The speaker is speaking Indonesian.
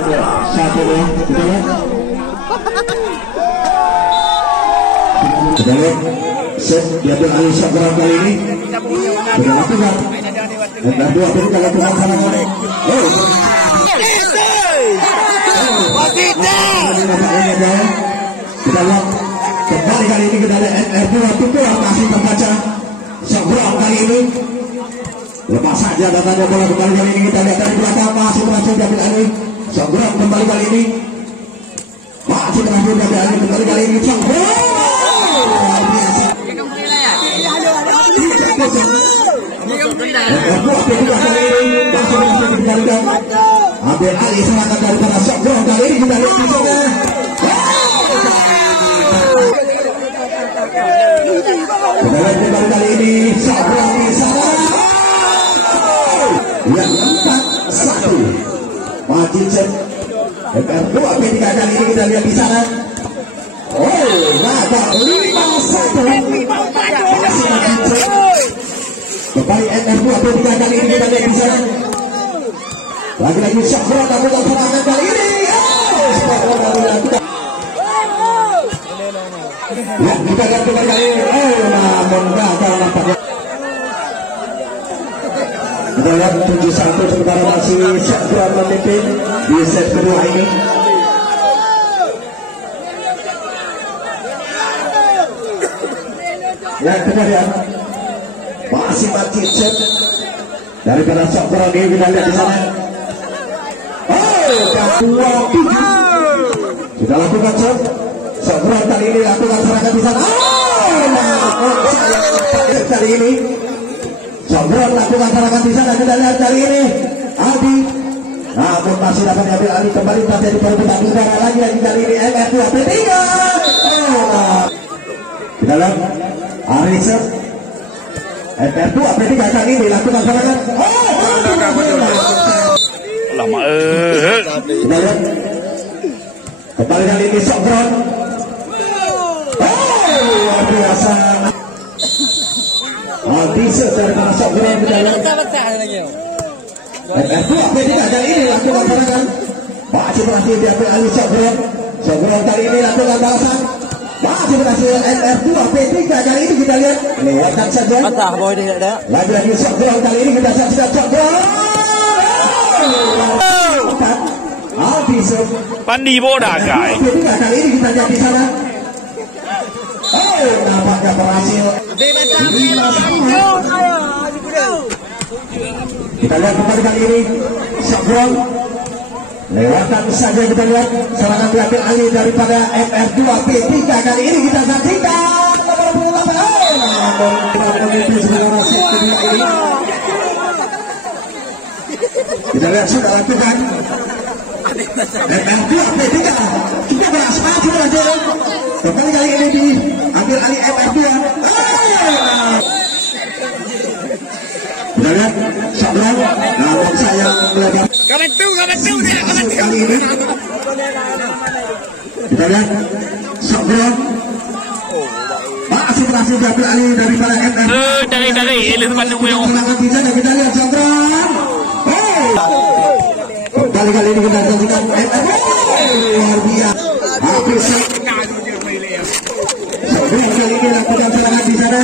Satu dua, kita lihat set diambil alih seberang kali ini sudah lakukan dan dua ini kalau tuhan sana kali kita lihat kembali kali ini kita lihat NR2 Tukulan masih terbaca seberang kali ini lepas saja datanya bola kembali kali ini kita lihat dari belakang masih berhasil diambil alih seberang kembali kali ini masih berhasil diambil alih kembali kali ini ambil alih serangan daripada Sokron kali ini kita lihat di sana. Kita lihat kembali kali ini Sokron di sana. Yang 4-1 Majid Cep NR2 P3 kali ini kita lihat di sana. Oh, maka 5-1 masih Majid Cep. Kembali NR2 P3 kali ini kita lihat di sana. Lagi-lagi Sokron melakukan serangan kali ini. Ya, kita lihat kembali kali ini. Namun gagal nampaknya. Kita lihat 7-1 sementara masih Sokron memimpin di set kedua ini. Ya, kita lihat masih Majid Cep daripada Sokron ini kita lihat di sana. Sudah lakukan shot. Sokron kali ini lakukan serangan di sana. Kali ini Sokron lakukan serangan di sana. Kita lihat kali ini Aldi. Namun masih dapat diambil alih kembali terjadi perebutan udara lagi kali ini NR2 P3. Kita lihat Ariset NR2 P3 kali ini lakukan serangan. Lama kembali kali ini Sokron. Luar biasa. Bisa daripada Sokron kita lihat. NR2 P3 kali ini lakukan serangan. Masih berhasil diambil alih Sokron. Sokron kali ini lakukan balasan. Masih berhasil NR2 P3 kali ini kita lihat. Lewatkan saja. Lagi-lagi Sokron kali ini kita saksikan Sokron. Pandi boda guys. Kali ini kita lihat di sana. Nampaknya berhasil. Kita lihat kembali kali ini Sokron lewatkan saja kita lihat serangan diambil alih daripada NR2 P3 kali ini kita saksikan. Kita lihat sudah lakukan NR2 P3 kita berhasil berhasil kembali kali ini diambil alih NR2. Kita lihat Sokron namun sayang belajar kali ini. Kita lihat Sokron masih berhasil diambil alih daripada NR2. Dari kita lihat Sokron. Kali-kali ini kita saksikan luar biasa. Habis Sokron kali ini lakukan serangan di sana.